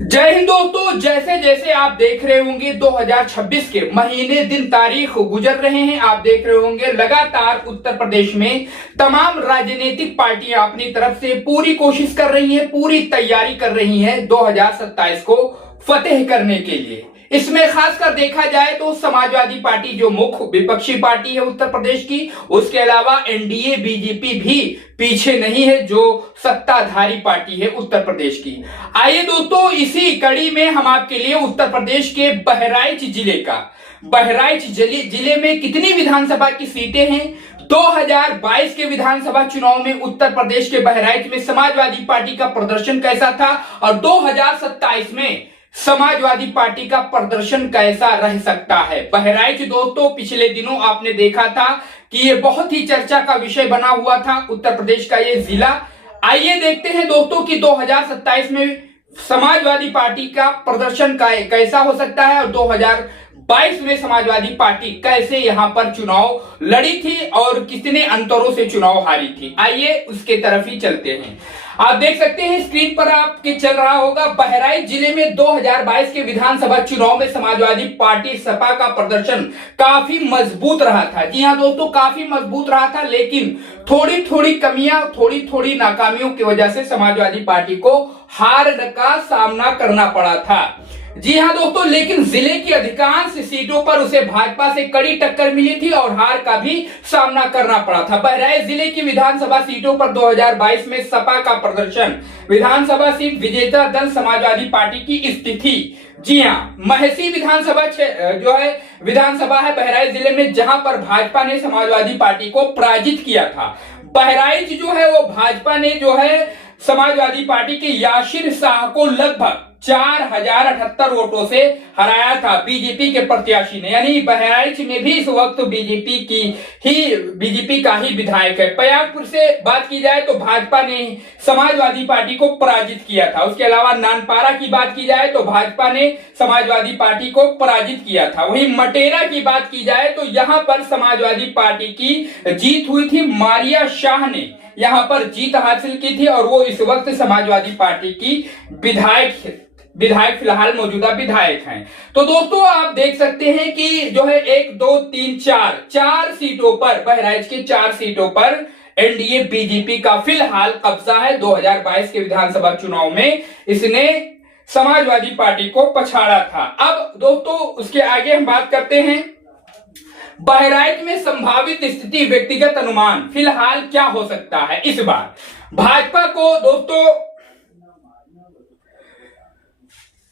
जय हिंद दोस्तों। जैसे जैसे आप देख रहे होंगे 2026 के महीने दिन तारीख गुजर रहे हैं, आप देख रहे होंगे लगातार उत्तर प्रदेश में तमाम राजनीतिक पार्टियां अपनी तरफ से पूरी कोशिश कर रही हैं, पूरी तैयारी कर रही हैं 2027 को फतेह करने के लिए। इसमें खासकर देखा जाए तो समाजवादी पार्टी जो मुख्य विपक्षी पार्टी है उत्तर प्रदेश की, उसके अलावा एनडीए बीजेपी भी पीछे नहीं है जो सत्ताधारी पार्टी है उत्तर प्रदेश की। आइए दोस्तों, इसी कड़ी में हम आपके लिए उत्तर प्रदेश के बहराइच जिले में कितनी विधानसभा की सीटें हैं, 2022 के विधानसभा चुनाव में उत्तर प्रदेश के बहराइच में समाजवादी पार्टी का प्रदर्शन कैसा था और 2027 में समाजवादी पार्टी का प्रदर्शन कैसा रह सकता है। बहराइच दोस्तों पिछले दिनों आपने देखा था कि ये बहुत ही चर्चा का विषय बना हुआ था उत्तर प्रदेश का ये जिला। आइए देखते हैं दोस्तों कि 2027 में समाजवादी पार्टी का प्रदर्शन कैसा हो सकता है और 2022 में समाजवादी पार्टी कैसे यहां पर चुनाव लड़ी थी और कितने अंतरों से चुनाव हारी थी। आइए उसके तरफ ही चलते हैं। आप देख सकते हैं स्क्रीन पर आपके चल रहा होगा, बहराइच जिले में 2022 के विधानसभा चुनाव में समाजवादी पार्टी सपा का प्रदर्शन काफी मजबूत रहा था। जी हां दोस्तों, काफी मजबूत रहा था, लेकिन थोड़ी थोड़ी कमियां, थोड़ी थोड़ी नाकामियों की वजह से समाजवादी पार्टी को हार का सामना करना पड़ा था। जी हां दोस्तों, लेकिन जिले की अधिकांश सीटों पर उसे भाजपा से कड़ी टक्कर मिली थी और हार का भी सामना करना पड़ा था। बहराइच जिले की विधानसभा सीटों पर 2022 में सपा का प्रदर्शन, विधानसभा सीट विजेता दल समाजवादी पार्टी की स्थिति। जी हां, महसी विधानसभा जो है विधानसभा है बहराइच जिले में, जहां पर भाजपा ने समाजवादी पार्टी को पराजित किया था। बहराइच जो है वो भाजपा ने जो है समाजवादी पार्टी के याशिर शाह को लगभग 4078 वोटों से हराया था बीजेपी के प्रत्याशी ने। यानी बहराइच में भी इस वक्त बीजेपी का ही विधायक है। पयागपुर से बात की जाए तो भाजपा ने समाजवादी पार्टी को पराजित किया था। उसके अलावा नानपारा की बात की जाए तो भाजपा ने समाजवादी पार्टी को पराजित किया था। वहीं मटेरा की बात की जाए तो यहां पर समाजवादी पार्टी की जीत हुई थी। मारिया शाह ने यहां पर जीत हासिल की थी और वो इस वक्त समाजवादी पार्टी की विधायक फिलहाल मौजूदा विधायक हैं। तो दोस्तों आप देख सकते हैं कि जो है 1 2 3 4 सीटों पर, बहराइच की 4 सीटों पर एनडीए बीजेपी का फिलहाल कब्जा है। 2022 के विधानसभा चुनाव में इसने समाजवादी पार्टी को पछाड़ा था। अब दोस्तों उसके आगे हम बात करते हैं बहराइच में संभावित स्थिति, व्यक्तिगत अनुमान फिलहाल क्या हो सकता है इस बार भाजपा को। दोस्तों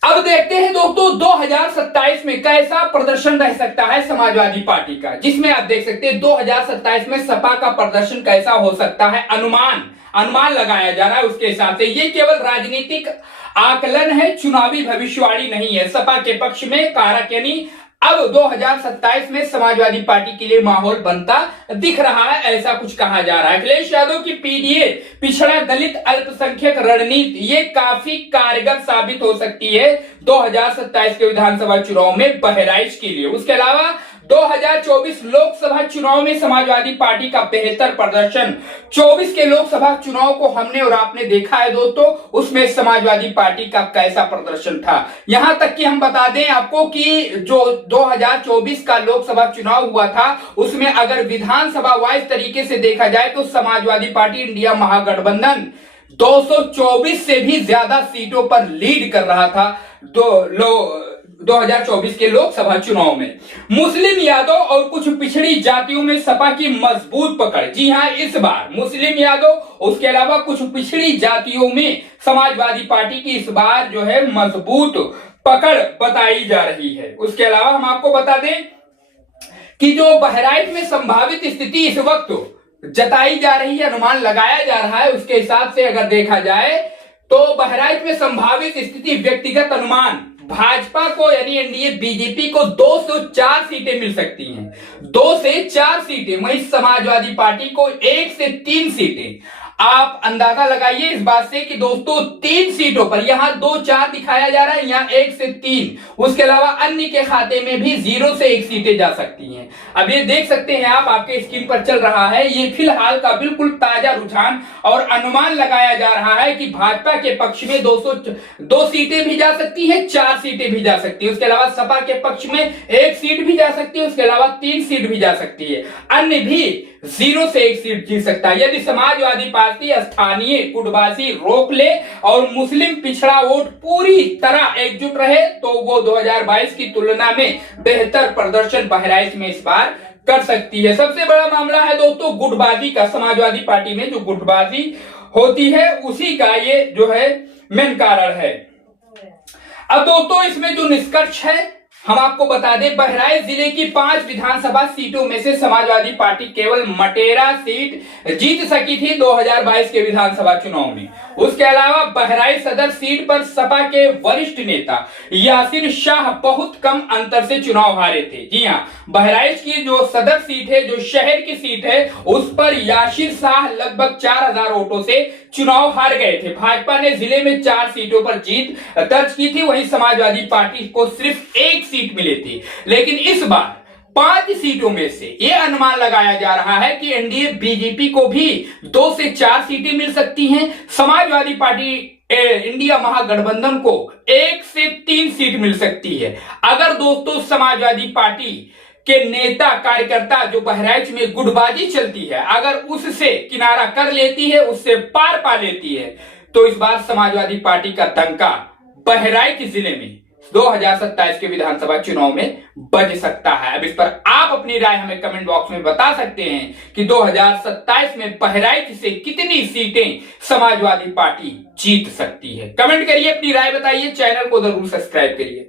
अब देखते हैं दोस्तों 2027 में कैसा प्रदर्शन रह सकता है समाजवादी पार्टी का, जिसमें आप देख सकते हैं 2027 में सपा का प्रदर्शन कैसा हो सकता है। अनुमान लगाया जा रहा है उसके हिसाब से। ये केवल राजनीतिक आकलन है, चुनावी भविष्यवाणी नहीं है। सपा के पक्ष में कारक यानी अब 2027 में समाजवादी पार्टी के लिए माहौल बनता दिख रहा है, ऐसा कुछ कहा जा रहा है। अखिलेश यादव की पीडीए पिछड़ा दलित अल्पसंख्यक रणनीति ये काफी कारगर साबित हो सकती है 2027 के विधानसभा चुनाव में बहराइच के लिए। उसके अलावा 2024 लोकसभा चुनाव में समाजवादी पार्टी का बेहतर प्रदर्शन, 24 के लोकसभा चुनाव को हमने और आपने देखा है दोस्तों, उसमें समाजवादी पार्टी का कैसा प्रदर्शन था। यहां तक कि हम बता दें आपको कि जो 2024 का लोकसभा चुनाव हुआ था उसमें अगर विधानसभा वाइज तरीके से देखा जाए तो समाजवादी पार्टी इंडिया महागठबंधन 224 से भी ज्यादा सीटों पर लीड कर रहा था 2024 के लोकसभा चुनाव में। मुस्लिम यादव और कुछ पिछड़ी जातियों में सपा की मजबूत पकड़। जी हां, इस बार मुस्लिम यादव उसके अलावा कुछ पिछड़ी जातियों में समाजवादी पार्टी की इस बार जो है मजबूत पकड़ बताई जा रही है। उसके अलावा हम आपको बता दें कि जो बहराइच में संभावित स्थिति इस वक्त जताई जा रही है, अनुमान लगाया जा रहा है, उसके हिसाब से अगर देखा जाए तो बहराइच में संभावित स्थिति, व्यक्तिगत अनुमान भाजपा को यानी एनडीए बीजेपी को 2 से 4 सीटें मिल सकती हैं, 2 से 4 सीटें। वहीं समाजवादी पार्टी को 1 से 3 सीटें। आप अंदाजा लगाइए इस बात से कि दोस्तों 3 सीटों पर, यहां 2 4 दिखाया जा रहा है, यहां 1 से 3, उसके अलावा अन्य के खाते में भी 0 से 1 सीटें जा सकती हैं। अब ये देख सकते हैं आप, आपके स्क्रीन पर चल रहा है, ये फिलहाल का बिल्कुल ताजा रुझान और अनुमान लगाया जा रहा है कि भाजपा के पक्ष में 2 सीटें भी जा सकती है, 4 सीटें भी जा सकती है, उसके अलावा सपा के पक्ष में 1 सीट भी जा सकती है, उसके अलावा 3 सीट भी जा सकती है, अन्य भी 0 से 1 सीट जीत सकता है। यदि समाजवादी पार्टी स्थानीय गुटबाजी रोक ले और मुस्लिम पिछड़ा वोट पूरी तरह एकजुट रहे तो वो 2022 की तुलना में बेहतर प्रदर्शन बहराइच में इस बार कर सकती है। सबसे बड़ा मामला है दोस्तों गुटबाजी का। समाजवादी पार्टी में जो गुटबाजी होती है उसी का ये जो है मेन कारण है। अब दोस्तों इसमें जो निष्कर्ष है हम आपको बता दें, बहराइच जिले की 5 विधानसभा सीटों में से समाजवादी पार्टी केवल मटेरा सीट जीत सकी थी 2022 के विधानसभा चुनाव में। उसके अलावा बहराइच सदर सीट पर सपा के वरिष्ठ नेता यासीर शाह बहुत कम अंतर से चुनाव हारे थे। जी हां, बहराइच की जो सदर सीट है, जो शहर की सीट है, उस पर यासीर शाह लगभग 4000 वोटों से चुनाव हार गए थे। भाजपा ने जिले में 4 सीटों पर जीत दर्ज की थी, वहीं समाजवादी पार्टी को सिर्फ 1 सीट मिली थी। लेकिन इस बार 5 सीटों में से यह अनुमान लगाया जा रहा है कि एनडीए बीजेपी को भी 2 से 4 सीटें मिल सकती हैं। समाजवादी पार्टी इंडिया महागठबंधन को 1 से 3 सीट मिल सकती है। अगर दोस्तों समाजवादी पार्टी के नेता कार्यकर्ता जो बहराइच में गुटबाजी चलती है, अगर उससे किनारा कर लेती है, उससे पार पा लेती है, तो इस बार समाजवादी पार्टी का डंका बहराइच जिले में 2027 के विधानसभा चुनाव में बज सकता है। अब इस पर आप अपनी राय हमें कमेंट बॉक्स में बता सकते हैं कि 2027 में बहराइच से कितनी सीटें समाजवादी पार्टी जीत सकती है। कमेंट करिए, अपनी राय बताइए, चैनल को जरूर सब्सक्राइब करिए।